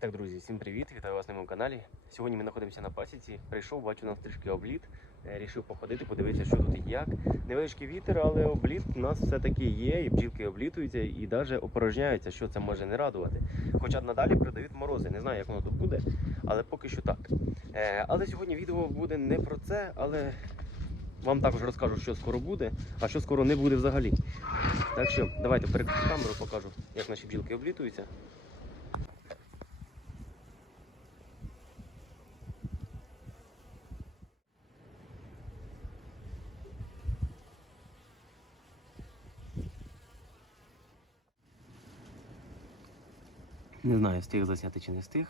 так, друзі, всім привіт! Вітаю вас на моєму каналі. Сьогодні ми знаходимося на пасіці. Прийшов, бачу, у нас трішки обліт. Е, Рішив походити, подивитися, що тут і як. Невеличкий вітер, але обліт у нас все-таки є, і бджілки облітуються, і навіть опорожняються, що це може не радувати. Хоча надалі придають морози. Не знаю, як воно тут буде, але поки що так. Е, Але сьогодні відео буде не про це, але вам також розкажу, що скоро буде, а що скоро не буде взагалі. Так що давайте переключу камеру, покажу, як наші бджілки облітуються. Не знаю, встиг засняти чи не встиг.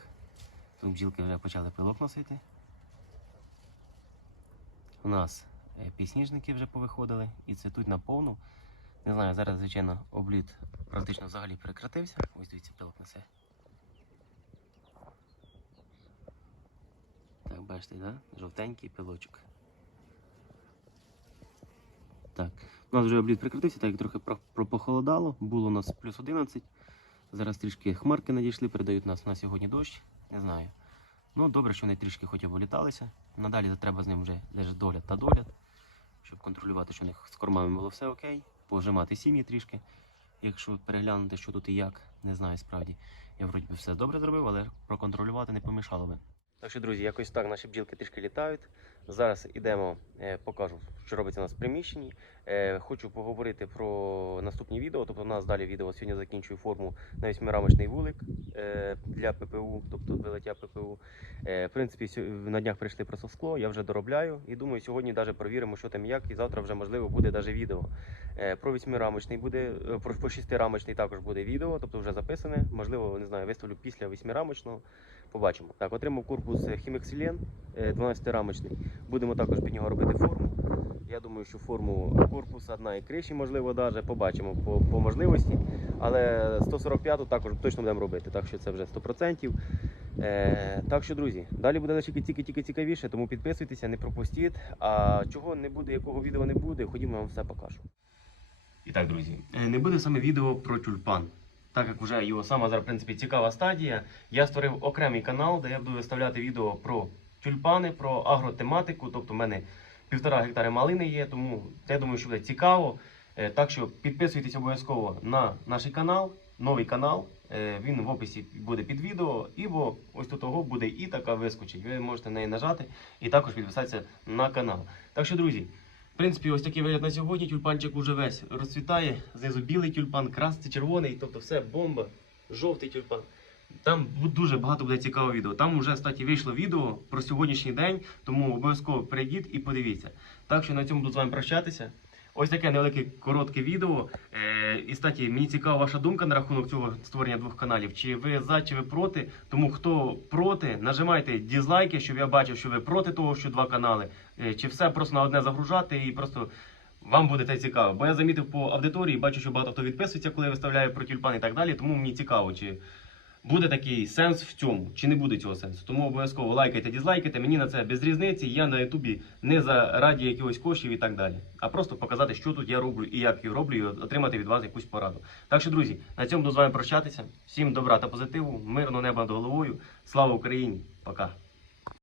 Тут бджілки вже почали пилок носити. У нас е, підсніжники вже повиходили і цвітуть наповну. Не знаю, зараз, звичайно, обліт практично взагалі прекратився. Ось дивіться, пилок несе. Так, бачите, да? жовтенький пилочок. Так, у нас вже обліт прекратився, так як трохи про- про- Було у нас плюс 11. Зараз трішки хмарки надійшли, передають нас на сьогодні дощ. Не знаю. Ну, добре, що вони трішки хоч оболіталися. Надалі треба з ним вже лише догляд та догляд, щоб контролювати, що у них з кормами було все окей, пожимати сім'ї трішки. Якщо переглянути, що тут і як, не знаю справді. Я вроді би все добре зробив, але проконтролювати не помішало би. Так що, друзі, якось так наші бджілки трішки літають. Зараз ідемо, е, покажу, що робиться у нас в приміщенні. Е, Хочу поговорити про наступні відео. Тобто, у нас далі відео сьогодні закінчую форму на восьмирамочний вулик е, для ППУ, тобто вилиття ППУ. В принципі, на днях прийшли просто скло, я вже доробляю і думаю, сьогодні навіть перевіримо, що там як, і завтра вже можливо буде навіть відео. Е, Про восьмирамочний буде, е, про про шестирамочний також буде відео, тобто вже записане. Можливо, не знаю, виставлю після восьмирамочного. Побачимо. Так, отримав корпус Хімексилен 12-рамочний. Будемо також під нього робити форму. Я думаю, що форму корпуса дна і криші, можливо, навіть побачимо по, по можливості. Але 145-ту також точно будемо робити, так що це вже 100%. Е, так що, друзі, далі буде лише тільки-тільки цікавіше, тому підписуйтеся, не пропустіть. А чого не буде, якого відео не буде, ходімо, я вам все покажу. І так, друзі, е, не буде саме відео про тюльпан. Так як вже його сама зараз, в принципі, цікава стадія, я створив окремий канал, де я буду виставляти відео про тюльпани, про агротематику. Тобто, в мене півтора гектари малини є, тому я думаю, що буде цікаво. Е, Так що підписуйтесь обов'язково на наш канал, новий канал. Е, Він в описі буде під відео, і ось тут того буде і така вискочить. Ви можете на неї нажати і також підписатися на канал. Так що, друзі, в принципі, ось такий вигляд на сьогодні. Тюльпанчик уже весь розцвітає. Знизу білий тюльпан, красний, червоний, тобто все бомба, жовтий тюльпан. Там дуже багато буде цікавого відео. Там вже статі, вийшло відео про сьогоднішній день, тому обов'язково перейдіть і подивіться. Так що на цьому буду з вами прощатися. Ось таке невелике коротке відео. І статі, мені цікава ваша думка на рахунок цього створення двох каналів. Чи ви за, чи ви проти? Тому хто проти, нажимайте дізлайки, щоб я бачив, що ви проти того, що два канали. Е, чи все просто на одне загружати і просто. Вам буде це цікаво, бо я замітив по аудиторії, бачу, що багато хто відписується, коли я виставляю про тюльпан і так далі. Тому мені цікаво, чи буде такий сенс в цьому, чи не буде цього сенсу. Тому обов'язково лайкайте, дізлайкайте. Мені на це без різниці. Я на Ютубі не зараді якихось коштів і так далі, а просто показати, що тут я роблю і як я роблю, і отримати від вас якусь пораду. Так що, друзі, на цьому буду з вами прощатися. Всім добра та позитиву, мирного неба над головою. Слава Україні! Пока!